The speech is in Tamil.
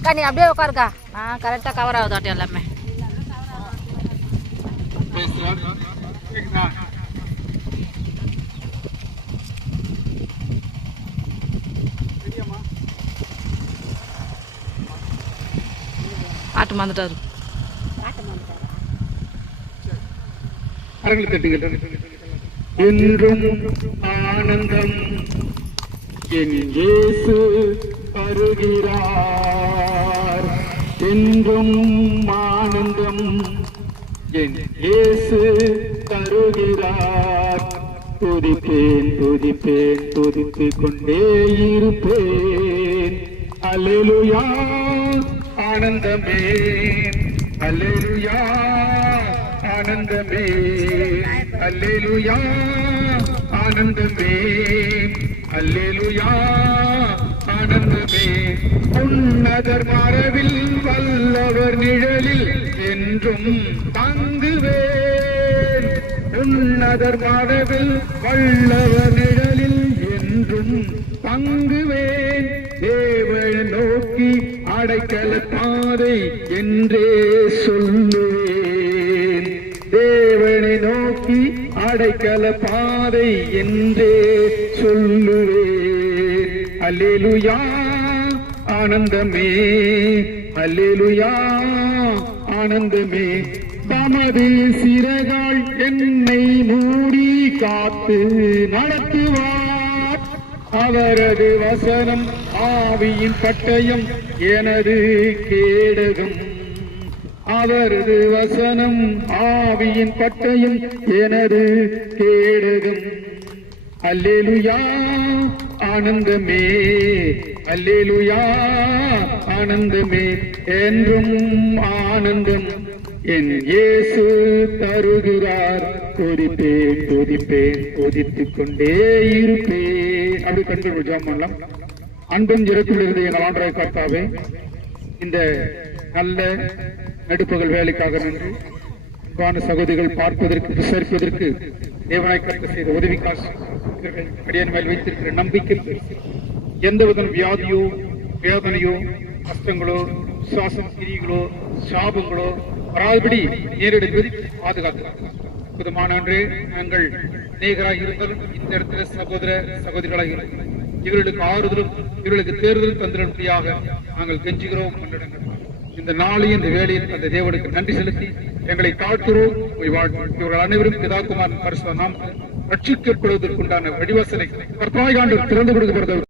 அக்கா நீ அப்படியே உட்காருக்கா. கரெக்டாக கவர் ஆகுதாட்டம் எல்லாமே. பாட்டு வந்துட்டாரு. என்றும் ஆனந்தம் என் இயேசு வருகிறார். என்றும் ஆனந்தம் என் இயேசு தருகிறார். துதிப்பேன் துதிப்பேன் துதித்து கொண்டே இருப்பேன். அல்லேலூயா ஆனந்தமே, அல்லேலூயா ஆனந்தமே, அல்லேலூயா ஆனந்தமே, அல்லேலூயா ஆனந்தமே. உன்னதர் மரபில் வல்லவர் நிழலில் என்றும் தங்குவேன். உன்னதர் மரபில் வல்லவர் நிழலில் என்றும் தங்குவேன். தேவனை நோக்கி அடைக்கல பாதை என்றே சொல்லுவேன். தேவனை நோக்கி அடைக்கல பாதை என்றே சொல்லுவேன். அல்லேலூயா ஆனந்தமே, அல்லேலூயா ஆனந்தமே. தமது சிறகால் என்னை மூடி காத்து நடத்துவார். அவரது வசனம் ஆவியின் பட்டயம் எனது கேடகம். அவரது வசனம் ஆவியின் பட்டயம் எனது கேடகம். அல்லேலூயா ஆனந்தமே, அல்லேலூயா ஆனந்தமே. என்றும் ஆனந்தம் என் இயேசு தருகிறார். துதிப்பேன் துதிப்பேன் துதித்துக் கொண்டே இருப்பேன். அப்படி கண்கள் ஜெபம் பண்ணலாம். அன்பும் இரக்கத்திலிருந்து எங்கள் ஆண்டவராகிய கர்த்தாவே, இந்த நல்ல நடுப்பகல் வேலைக்காக நன்றி. அன்பான சகோதரிகள் பார்ப்பதற்கு விசாரிப்பதற்கு தேவனாய் கர்த்தர் செய்த உதவிக்காக அடியான் மேல் வைத்திருக்கிற நம்பிக்கை எந்த வித வியாதியோ வேதனையோ கஷ்டங்களோ சுவாசம் கிரிகளோ சாபங்களோ வராதபடி நேரிடுவது பாதுகாத்து புதுமான அன்று நாங்கள் நேகராக இருந்தாலும் இந்த இடத்துல சகோதர சகோதரிகளாக இருக்கிறோம். இவர்களுக்கு ஆறுதலும் இவர்களுக்கு தேர்தலும் தந்திரபடியாக நாங்கள் கெஞ்சுகிறோம். இந்த நாளையும் இந்த வேலையில் அந்த தேவனுக்கு நன்றி செலுத்தி எங்களை தாழ்த்துறோம். இவர்கள் அனைவரும் பிதாகுமார் பரிசுத்த நாம் ரட்சிக்கப்படுவதற்குண்டான வடிவாசலை கர்த்தராகிய ஆண்டவர் திறந்து கொடுக்கப்படுகிறது.